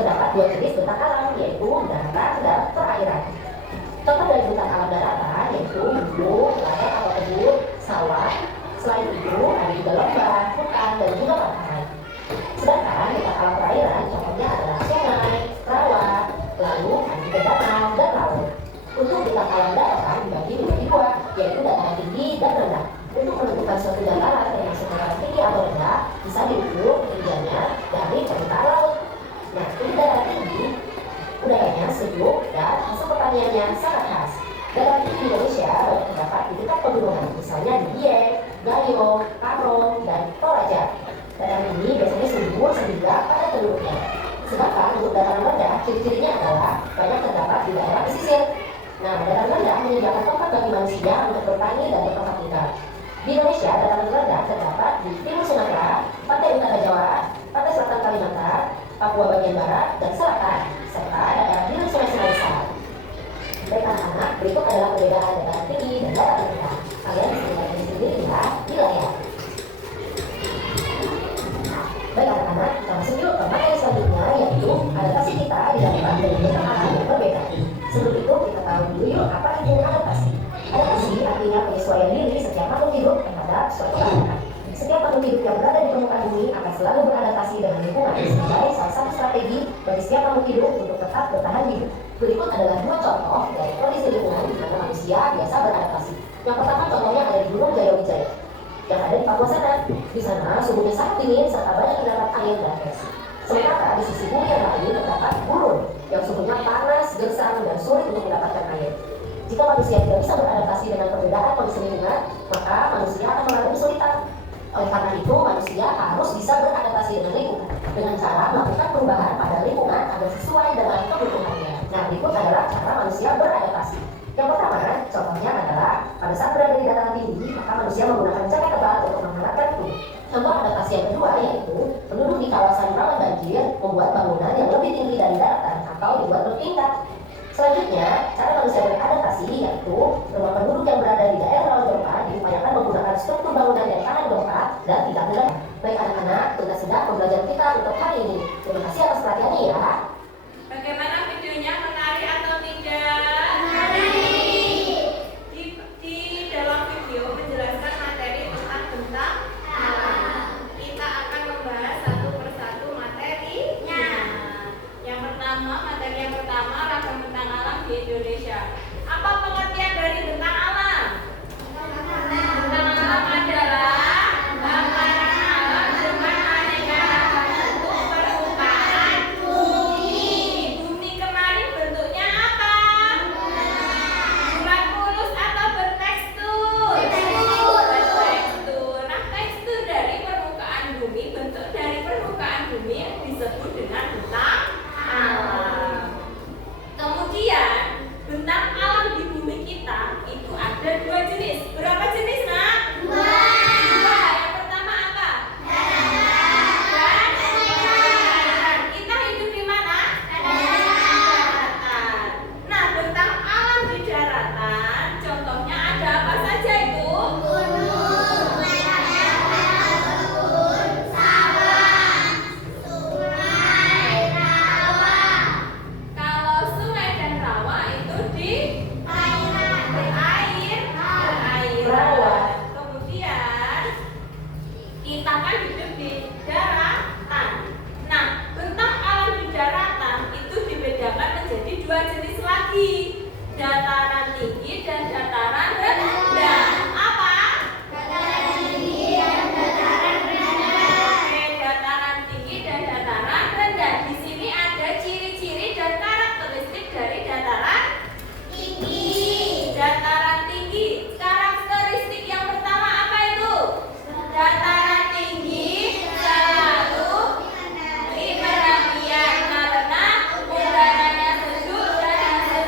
Terdapat dua jenis bentang alam, yaitu daratan dan perairan. Contoh dari bentang alam daratan yaitu gunung, ladang atau kebun, sawah. Selain itu ada juga lembah, hutan, dan juga pantai. Sedangkan bentang alam perairan contohnya adalah sungai, rawa, lalu ada juga danau dan laut. Untuk bentang alam daratan dibagi menjadi dua, yaitu dataran tinggi dan rendah. Untuk menentukan suatu dataran termasuk dataran tinggi atau rendah bisa diukur ketinggiannya dari permukaan laut. Nah, untuk dataran tinggi udaranya sejuk dan hasil pertaniannya sangat khas. Dataran tinggi Indonesia banyak terdapat di dekat pegunungan, misalnya di Dieng, Gayo, Pamrong, dan Toraja. Dataran tinggi biasanya subur sehingga pada penduduknya. Sedangkan untuk dataran rendah, ciri-cirinya adalah banyak terdapat di daerah pesisir. Nah, dataran rendah menyediakan tempat bagi manusia untuk bertani dan bertempat tinggal. Di Indonesia, dataran rendah terdapat di timur Sumatera, pantai utara Jawa, pantai selatan Kalimantan, Papua bagian barat dan selatan, serta daerah hilir sungai-sungai besar. Baik anak-anak, berikut adalah perbedaan dataran tinggi dan dataran rendah. Kalian bisa lihat di sini ya di layar. Baik anak-anak, kita masuk yuk ke materi selanjutnya, yaitu adaptasi kita dilakukan dari bentang alam yang berbeda. Sebelum itu kita tahu dulu yuk apa itu adaptasi. Adaptasi artinya penyesuaian diri setiap makhluk hidup terhadap suatu keadaan. Setiap makhluk hidup yang berada di permukaan bumi akan selalu beradaptasi dengan lingkungan sebagai salah satu strategi bagi setiap makhluk hidup untuk tetap bertahan hidup. Berikut adalah dua contoh dari kondisi lingkungan di mana manusia biasa beradaptasi. Yang pertama contohnya ada di Gunung Jayawijaya yang ada di Papua sana. Di sana suhunya sangat dingin serta banyak terdapat air dan es. Sementara di sisi bumi yang lain terdapat gurun yang suhunya panas, gersang, dan sulit untuk mendapatkan air. Jika manusia tidak bisa beradaptasi dengan perbedaan kondisi lingkungan, maka manusia akan mengalami kesulitan. Oleh karena itu, manusia harus bisa beradaptasi dengan lingkungan dengan cara melakukan perubahan pada lingkungan agar sesuai dengan kebutuhannya. Nah, berikut adalah cara manusia beradaptasi. Yang pertama, contohnya adalah pada saat berada di dataran tinggi, maka manusia menggunakan jaket tebal untuk menghangatkan tubuh. Contoh adaptasi yang kedua yaitu penduduk di kawasan rawan banjir membuat bangunan yang lebih tinggi dari daratan atau dibuat bertingkat. Selanjutnya, cara manusia beradaptasi yaitu rumah penduduk yang berada di daerah rawan gempa diupayakan menggunakan struktur bangunan yang tahan gempa dan tidak meledak. Baik anak-anak, tuntas sudah pembelajaran kita untuk hari ini. Terima kasih atas perhatiannya ya. Bagaimana videonya, menarik atau tidak? Di dalam video menjelaskan materi tentang bentang alam. Kita akan membahas satu persatu materinya. Materi yang pertama, ragam bentang alam di Indonesia. Apa pengertian dari bentang alam? Bentang alam adalah gambaran alam dengan aneka ragam bentuk permukaan bumi. Bumi kemarin bentuknya apa? Bulat mulus atau bertekstur? Bertekstur. Nah, tekstur dari permukaan bumi, bentuk dari permukaan bumi disebut dengan bentang alam. Kemudian bentang alam di bumi kita itu ada dua jenis. Berapa jenis, Nak? Dua. Yang pertama apa? Daratan. Kita hidup di mana? Daratan. Nah, bentang alam di daratan contohnya ada apa saja itu? Gunung, kebun, sawah, sungai, rawa. Kalau sungai dan rawa itu di berair. Kemudian kita kan hidup di daratan. Nah, bentang alam di daratan itu dibedakan menjadi dua jenis lagi, dataran tinggi dan dataran rendah. Apa? Dataran tinggi dan dataran rendah. Oke, dataran tinggi dan dataran rendah. Di sini ada ciri-ciri dan karakteristik dari dataran tinggi. Dataran tinggi, karakteristik yang pertama apa itu? Dataran tinggi selalu beri perhatian karena udaranya sejuk dan hasil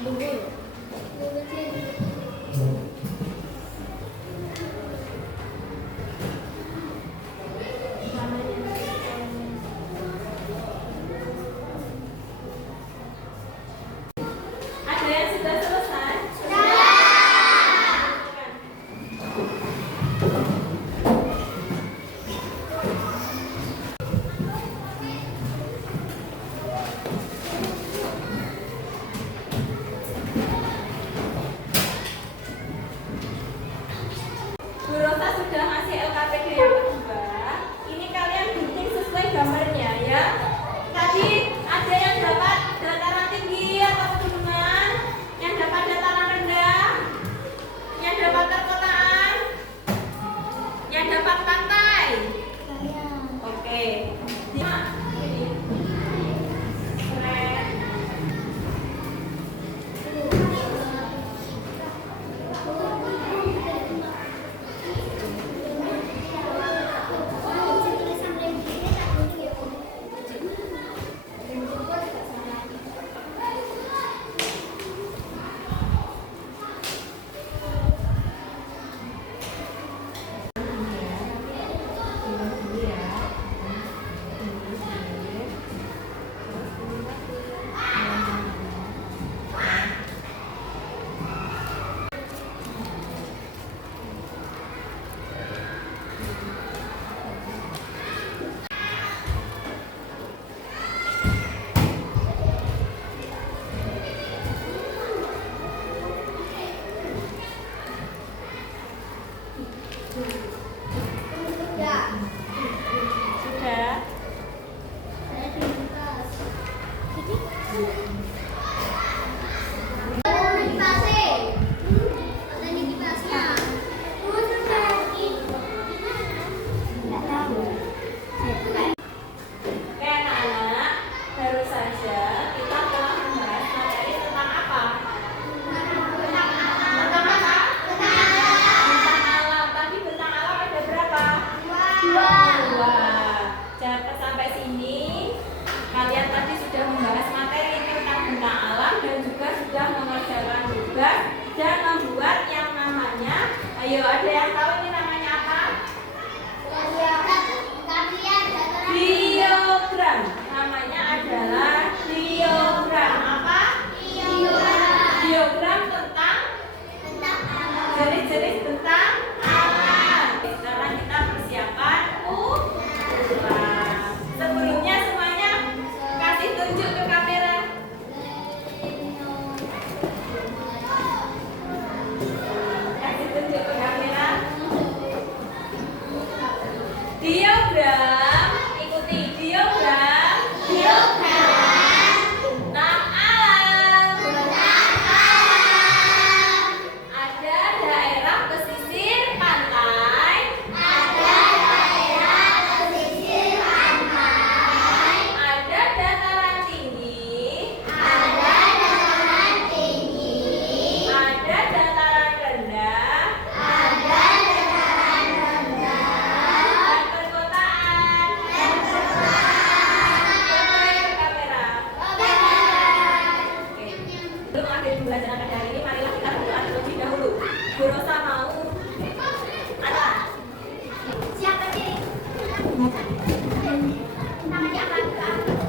Ada yang sudah selesai? Bu Rosa sudah ngasih LKPD yang kedua. Ini kalian bikin sesuai gambarnya ya. Tadi ada yang dapat dataran tinggi atau pegunungan, yang dapat dataran rendah, yang dapat perkotaan, yang dapat pantai. Oke. Keren. Sudah. Oke anak-anak, baru saja kita telah membahas materi tentang apa? Tentang apa? Bentang alam. Tadi bentang alam ada berapa? Dua. Sampai sini kalian tadi sudah membahas materi tentang bentang alam dan juga sudah mengerjakan tugas dan membuat yang namanya, ayo ada yang tahu ini namanya apa? Diagram. Namanya adalah diagram. Apa? Diagram tentang jenis-jenis tentang alam. Sekarang kita persiapan pulang. Sebelumnya semuanya kasih tunjuk ke kamera. Kasih tunjuk ke kamera. Diagram. Ikuti diagram. Tentang alam. Ada daerah pesisir pantai. Ada dataran tinggi. Ada dataran rendah. Dan perkotaan. Coba ke kamera. Oke. Sebelum akhir pembelajaran pada hari ini, marilah kita berdoa terlebih dahulu. Bu Rosa mau ada? Siapa sih? Namanya apa?